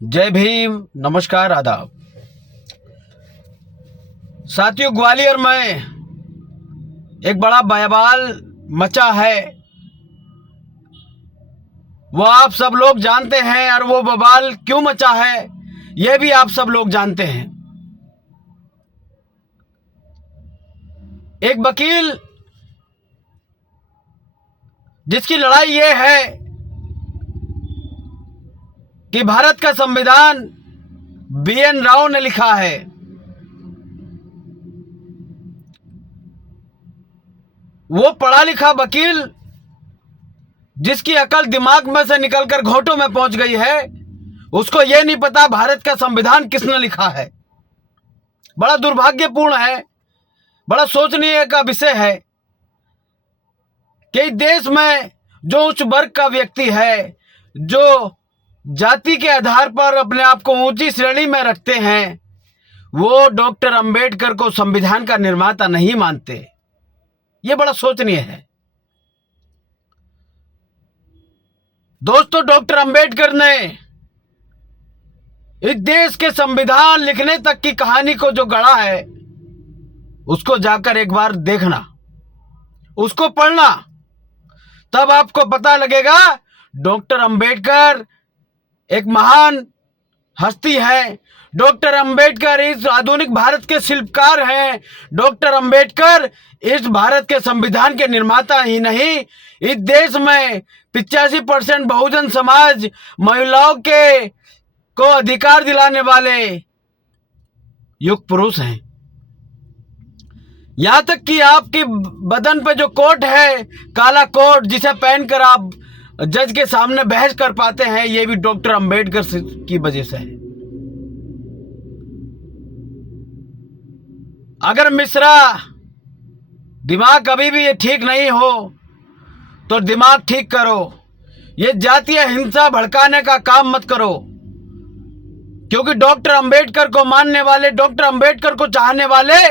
जय भीम। नमस्कार, आदाब साथियों। ग्वालियर में एक बड़ा बवाल मचा है, वो आप सब लोग जानते हैं। और वो बवाल क्यों मचा है यह भी आप सब लोग जानते हैं। एक वकील जिसकी लड़ाई ये है कि भारत का संविधान BN राव ने लिखा है। वो पढ़ा लिखा वकील जिसकी अकल दिमाग में से निकलकर घोंटों में पहुंच गई है, उसको यह नहीं पता भारत का संविधान किसने लिखा है। बड़ा दुर्भाग्यपूर्ण है, बड़ा सोचनीय का विषय है कि देश में जो उच्च वर्ग का व्यक्ति है, जो जाति के आधार पर अपने आप को ऊंची श्रेणी में रखते हैं, वो डॉक्टर अंबेडकर को संविधान का निर्माता नहीं मानते। ये बड़ा सोचनीय है दोस्तों। डॉक्टर अंबेडकर ने इस देश के संविधान लिखने तक की कहानी को जो गढ़ा है, उसको जाकर एक बार देखना, उसको पढ़ना, तब आपको पता लगेगा डॉक्टर अंबेडकर एक महान हस्ती है। डॉक्टर अंबेडकर इस आधुनिक भारत के शिल्पकार हैं। डॉक्टर अंबेडकर इस भारत के संविधान के निर्माता ही नहीं, इस देश में 85% बहुजन समाज, महिलाओं के को अधिकार दिलाने वाले युग पुरुष हैं। यहां तक कि आपकी बदन पे जो कोट है, काला कोट, जिसे पहनकर आप जज के सामने बहस कर पाते हैं, यह भी डॉक्टर अंबेडकर की वजह से है। अगर मिश्रा दिमाग कभी भी ये ठीक नहीं हो तो दिमाग ठीक करो। ये जातीय हिंसा भड़काने का काम मत करो, क्योंकि डॉक्टर अंबेडकर को मानने वाले, डॉक्टर अंबेडकर को चाहने वाले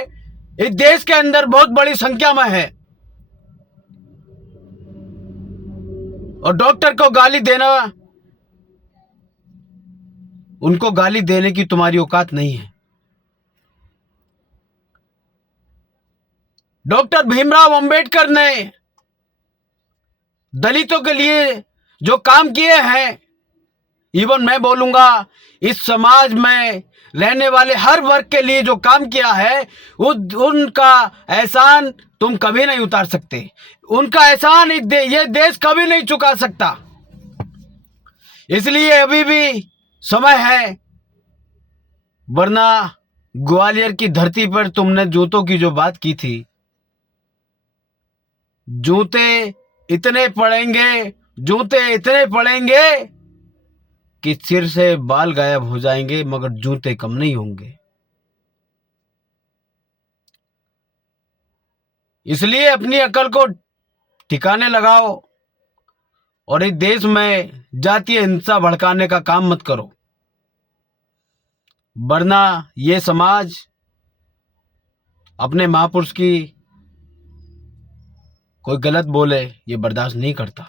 इस देश के अंदर बहुत बड़ी संख्या में है। और डॉक्टर को गाली देना, उनको गाली देने की तुम्हारी औकात नहीं है। डॉक्टर भीमराव अंबेडकर ने दलितों के लिए जो काम किए हैं, इवन मैं बोलूंगा इस समाज में रहने वाले हर वर्ग के लिए जो काम किया है, उनका एहसान तुम कभी नहीं उतार सकते। उनका एहसान ये देश कभी नहीं चुका सकता। इसलिए अभी भी समय है, वरना ग्वालियर की धरती पर तुमने जूतों की जो बात की थी, जूते इतने पड़ेंगे, जूते इतने पड़ेंगे कि सिर से बाल गायब हो जाएंगे, मगर जूते कम नहीं होंगे। इसलिए अपनी अकल को ठिकाने लगाओ और इस देश में जातीय हिंसा भड़काने का काम मत करो, वरना ये समाज अपने महापुरुष की कोई गलत बोले ये बर्दाश्त नहीं करता।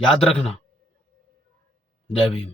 याद रखना। जय भीम।